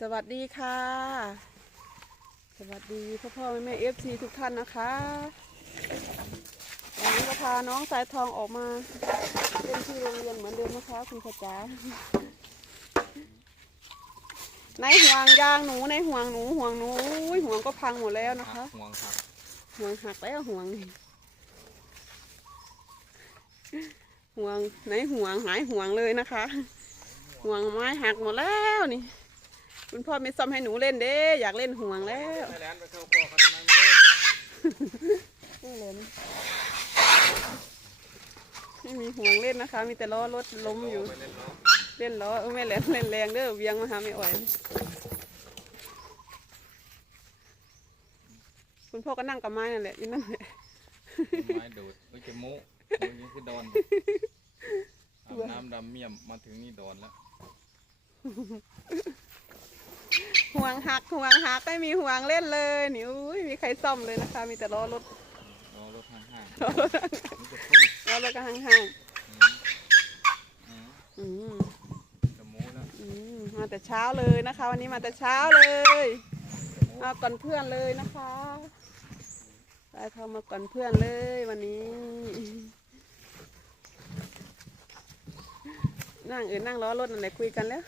สวัสดีค่ะ สวัสดีพ่อพ่อแม่แม่เอฟซีทุกท่านนะคะวันนี้ก็พาน้องสายทองออกมาเล่นที่โรงเรียนเหมือนเดิมนะคะคุณพ่อจ๋าในห่วงยางหนูในห่วงหนูห่วงหนูอุ้ยห่วงก็พังหมดแล้วนะคะ ห่วงครับห่วงหักแล้วห่วงนี่ห่วงไหนห่วงหายห่วงเลยนะคะ ห่วงไม้หักหมดแล้วนี่ คุณพ่อไม่ซ่อมให้หนูเล่นเด้ อยากเล่นห่วงแล้วไม่แลนไปเข้าคอเขาทำไมไม่ได้ไม่เล่นไม่มีห่วงเล่นนะคะ มีแต่ล้อรถล้มอยู่ ไปเล่นล้อเล่นล้อเออไม่เล่นเล่นแรงเด้อเวียงมาหาไม่อ่อย คุณพ่อก็นั่งกับไม้นั่นแหละอยู่นั่นแหละไม้ดูดเอ้ยจะมุโอ้ยนี่คือดอนอาบน้ำดำเมี่ยมมาถึงนี่ดอนแล้ว ห่วงหักห่วงหักไม่มีห่วงเล่นเลยนี่อุ้ยมีใครซ่อมเลยนะคะ มีแต่ล้อรถรอรถห้างล้อรถๆนี่จะพูดล้อรถก็ห่างอืมอืมๆอืมจะมูแล้วอืมมาแต่เช้าเลยนะคะ วันนี้มาแต่เช้าเลยมาก่อนเพื่อนเลยนะคะได้เข้ามาก่อนเพื่อนเลยวันนี้ นั่งเออนั่งล้อรถนั่นแหละคุยกันแล้ว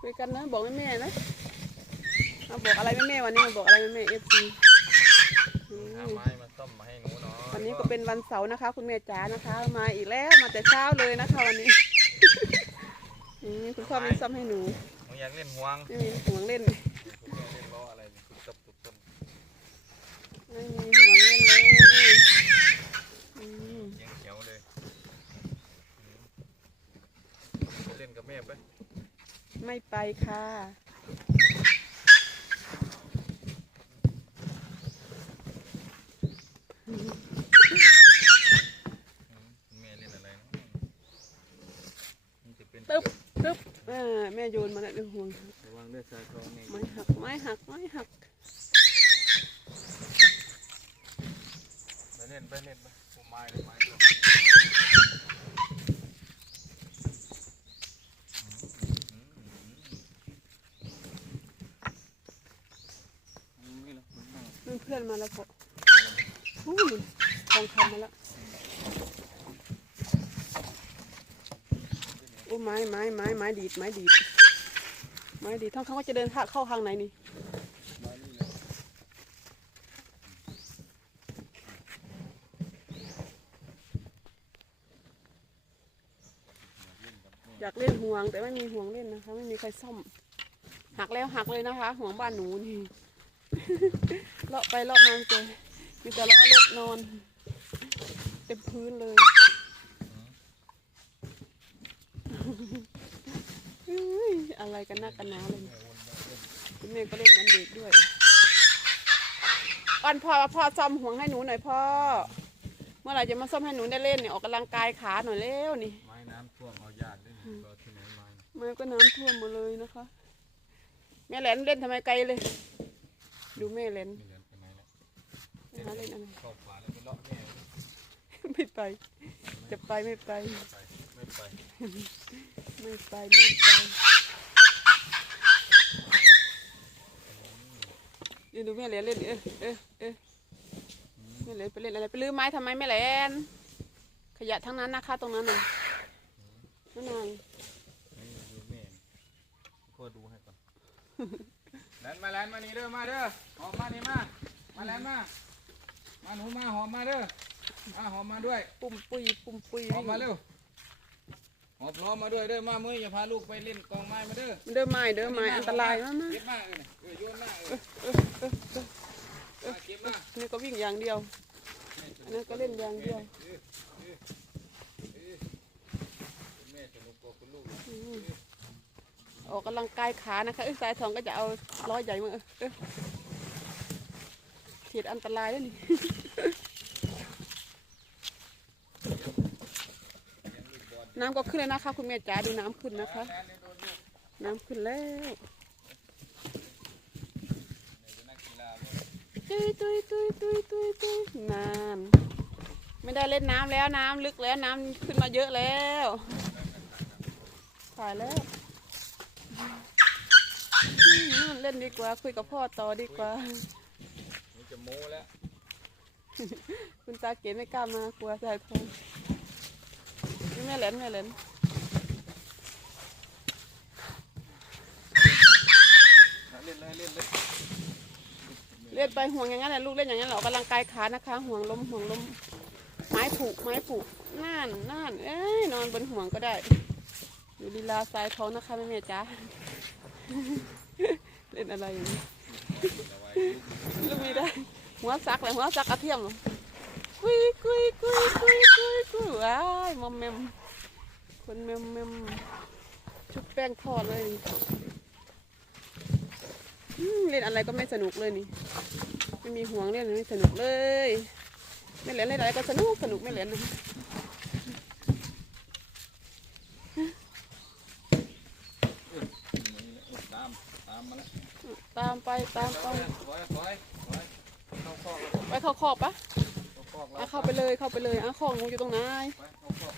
คุยกันนะบอกแม่แม่ๆนะ เอาบอกอะไรแม่แม่ๆวันนี้มาบอกอะไรแม่แม่เอฟซีหาไม้มาซ่อมมาให้หนูหน่อยวันนี้ก็เป็นวันเสาร์นะคะ คุณแม่จ๋านะคะ มาอีกแล้วมาแต่เช้าเลยนะคะวันนี้ อืมคุณพ่อไม่ซ่อมให้หนูหนูอยากเล่นห่วงไม่มีห่วงเล่นคุณแม่เล่นล้ออะไรนี่ตุบตับตุบตับไม่มีห่วงเล่นเลยอืมเสียงเขียวเลยอืมไปเล่นกับแม่ไป ไม่ไปค่ะ อืมคุณแม่เล่นอะไรเนาะนี่จะเป็น ตึ๊บตึ๊บอ่าแม่โยนมาแล้วเรื่องห่วงหักระวังด้วยสายคลองนี่ไม้หักไม้หักไม้หักไปเล่นไปเล่นไปผมไม้เลยไม้ด้วยอืมอืมอืมนี่เหรอมันนั่งเพื่อนเพื่อนมาแล้วพออู้ยทองคำมาแล้วโอ้ไม้ไม้ไม้ไม้ดีดไม้ดีด ไม้ดีท่องเขาก็จะเดินเข้าทางไหนนี่อยากเล่นห่วงแต่ไม่มีห่วงเล่นนะคะ ไม่มีใครซ่อม หักแล้วหักเลยนะคะ ห่วงบ้านหนูนี่เลาะไปเลาะมาเจอมีแต่ล้อรถนอน เต็มพื้นเลย อะไรกันนักกันหนาเลยคุณแม่ก็เล่นเหมือนเด็กด้วยอ้อนพ่อว่าพ่อซ่อมห่วงให้หนูหน่อยพ่อ เมื่อไหร่จะมาซ่อมให้หนูได้เล่นเนี่ยออกกำลังกายขาหน่อยเร็วนี่ไม้น้ำท่วมเอายากด้วยนี่ก็ที่ไหนไม้มันก็น้ำท่วมหมดเลยนะคะ แม่แหลนเล่นทำไมไกลเลย ดูแม่แหลนไม่เหลือไปไหนแล้วหาเล่นอะไรเข้าป่าแล้วไปเลาะแม่ไม่ไป จะไปไม่ไปไปไม่ไป ไม่ไปไม่ไปยืนดูแม่แหลนเล่นดิเออเออเออแม่แหลนไปเล่นอะไรไปลื้อไม้ทำไมแม่แหลนขยะทั้งนั้นนะคะตรงนั้นน่ะนั่นน่ะนี่ดูแม่พ่อดูให้ก่อนแลนมาแลนมานี่เด้อมาเด้อหอมมานี่มามาแลนมามาหนูมาหอมมาเด้อมาหอมมาด้วย ปุ่มปุยปุ่มปุยหอมมาเร็วห อบล้อมาด้วยเด้อมาเมื่ออย่าพาลูกไปเล่นกองไม้มาเด้อเดินไม้เดินไม้อันตรายมากเก็บมาเออเออโยนมาเออมาเก็บมาๆนี่ก็วิ่งอย่างเดียวอันนั้นก็เล่นอย่างเดียวแม่สนุกกว่าคุณลูกอืมออกกำลังกายขานะคะเอ้ยสายทองก็จะเอาล้อใหญ่มาเออเออเขียดอันตรายแล้วนี่ น้ำก็ขึ้นแล้วนะคะ คุณแม่จ๋าดูน้ำขึ้นนะคะแลนเลยโดนลูกน้ำขึ้นแล้วเนี่ยเป็นนักกีฬาเลยตุยตุยตุยตุยตุยตุยนานไม่ได้เล่นน้ำแล้วน้ำลึกแล้วน้ำขึ้นมาเยอะแล้วตายแล้วเล่นดีกว่าคุยกับพ่อต่อดีกว่านี่จะโม้แล้ว คุณตาเก๋ไม่กล้ามากลัวสายทองนี่ แม่เหลนแม่เหลนเล่นเลยเล่นเลยเล่นไปห่วงอย่างนั้นแหละลูกเล่นอย่างนั้นแหละออกกำลังกายขานะคะ ห่วงล้มห่วงล้มไม้ผูกไม้ผูกน่านน่านเอ้ยนอนบนห่วงก็ได้อยู่ลีลาสายทองนะคะแม่แม่จ๋าเล่นอะไรอย่างนี้เอาไว้ลูกไม่ได้หัวซักเลยหัวซักกระเทียมเหรอ กุยกุยกุยกุยกุยกุยว้ายมอมแมมคนแมมแมมชุบแป้งทอดเลยเล่นอะไรก็ไม่สนุกเลยนี่ไม่มีห่วงเล่นไม่สนุกเลยไม่เล่นเล่นอะไรก็สนุกสนุกไม่เล่นนะตามตามมาแล้วตามไปตามไปถอยถอยถอยเข้าคอกปเข้าค อกเข้าอะเข้าไปเลยเข้าไปเลยอะคอกหนูอยู่ตรงไหนไปเข้าคอก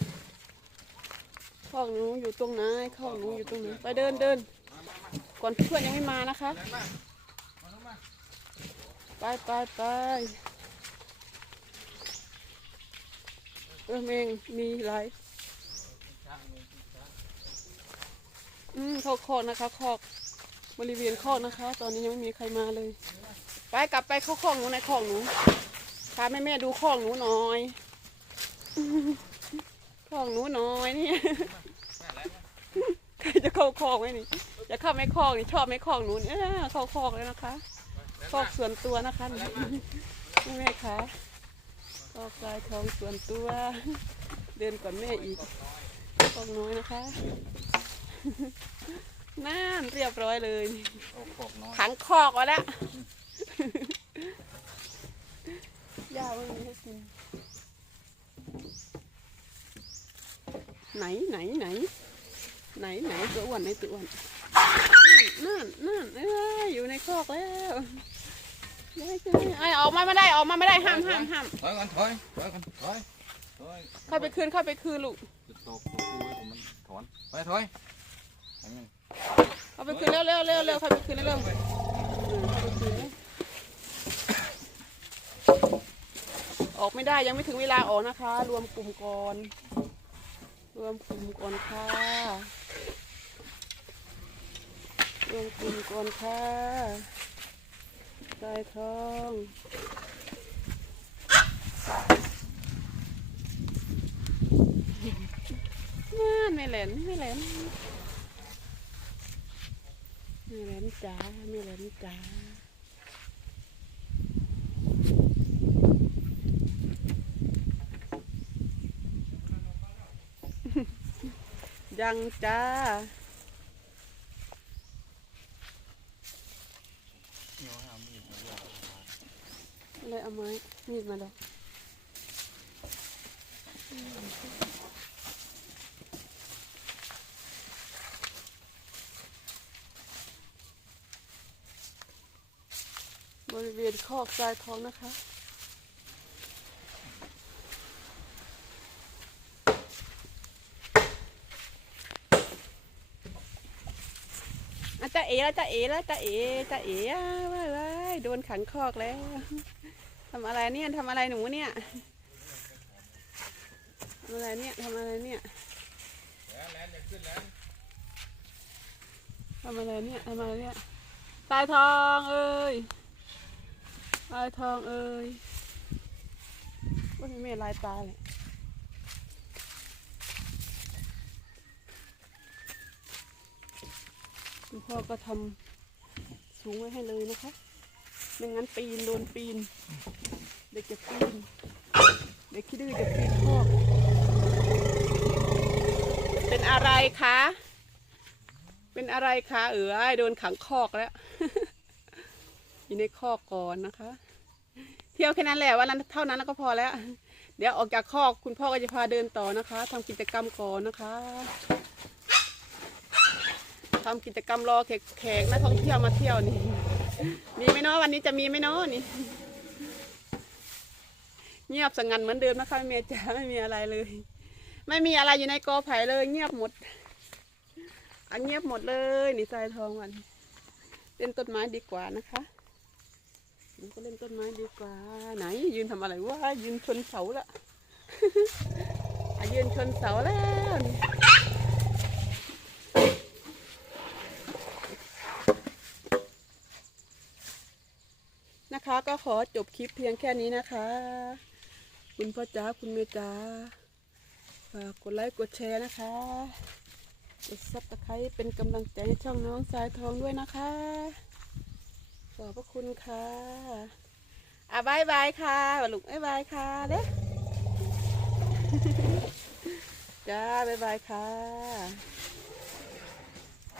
คอกหนูอยู่ตรงไหนคอกหนูอยู่ตรงไหนไปเดินเดินมามามาก่อนเพื่อนยังไม่มานะคะเดินมามาลงมาไปไปไปเออเมงมีหลายอืมข้าคอกนะคะคอกบริเวณคอกนะคะ ตอนนี้ยังไม่มีใครมาเลย ไปกลับไปเข้าคอกหนูในคอกหนู พาแม่แม่ๆดูคอกหนูหน่อยคอกหนูหน่อยนี่มาแล้วใครจะเข้าคอกไหมนี่จะเข้าไม่คอกนี่ชอบไม่คอกหนูนี่เอ้อเข้าคอกเลยนะคะคอกส่วนตัวนะคะนี่แม่แม่ๆคะคอกลายทองส่วนตัว เดินก่อนแม่อีกคอกน้อยนะคะน่านเรียบร้อยเลยโอ้คอกน้อยขังคอกไว้แล้ว ไม่มีให้กิน ไหนไหนไหน ไหนไหนตัวอ้วนไหนตัวอ้วนนั่นนั่นนั่นเอ้ยอยู่ในคอกแล้วไอ้ออกมาไม่ได้ออกมาไม่ได้ห้ามห้ามห้ามถอยก่อนถอยถอยก่อนถอยถอยเข้าไปคืนเข้าไปคืนลูกจะตกตัวกูไว้ผมมันถอนถอยถอยเข้าไปคืนเร็วเร็วเร็วเร็วเข้าไปคืนเร็วเร็วเข้าไปคืนนะ ออกไม่ได้ยังไม่ถึงเวลาออกนะคะ รวมกลุ่มก่อนรวมกลุ่มก่อนค่ะรวมกลุ่มก่อนค่ะสายทองนั่นไม่เหลนไม่เหลนไม่เหลนจ้าไม่เหลนจ้า ยังจ้าอะไรเอาไม้มีดมาดอกบริเวณคอกทรายทองนะคะ อาจารย์เอ๋แล้วจ้าเอ๋แล้วจ้าเอ๋จ้าเอ๋อะว้ายว้ายโดนขังคอกแล้วทำอะไรเนี่ยทำอะไรหนูเนี่ยทำอะไรเนี่ยทำอะไรเนี่ยทำอะไรเนี่ยทำอะไรเนี่ยตายทองเอ้ยตายทองเอ้ยว่ามีเมฆลายตาเลย คุณพ่อก็ทำสูงไว้ให้เลยนะคะ ไม่งั้นปีนโดนปีน เด็กจะปีน เด็กขี้ดื้อจะปีนคอเป็นอะไรคะ เป็นอะไรคะเออโดนขังคอกแล้วอยู่ในคอกก่อนนะคะ เที่ยวแค่นั้นแหละวันนั้นเท่านั้นแล้วก็พอแล้ว เดี๋ยวออกจากคอกคุณพ่อก็จะพาเดินต่อนะคะทำกิจกรรมก่อนนะคะ ทำกิจกรรมรอแขกแขกนักท่องเที่ยวมาเที่ยวนี่ มีไหมเนาะวันนี้จะมีไหมเนาะนี่ เงียบสงันเหมือนเดิมนะคะแม่มย์จ๋าไม่มีอะไรเลย ไม่มีอะไรอยู่ในกอไผ่เลย เงียบหมด อันเงียบหมดเลยนี่ทรายทองวันเล่นต้นไม้ดีกว่านะคะหนูก็เล่นต้นไม้ดีกว่า ไหน ยืนทำอะไรวะยืนชนเสาละอะยืนชนเสาแล้วนี่นะคะ ก็ขอจบคลิปเพียงแค่นี้นะคะ คุณพ่อจ๋าคุณเมจ๋าฝากกดไลค์กดแชร์นะคะกดซับตะไคร้เป็นกำลังใจให้ช่องน้องสายทองด้วยนะคะขอบพระคุณค่ะอะบายบายค่ะบลุกบายบายค่ะเด้จ้าบายบายค่ะ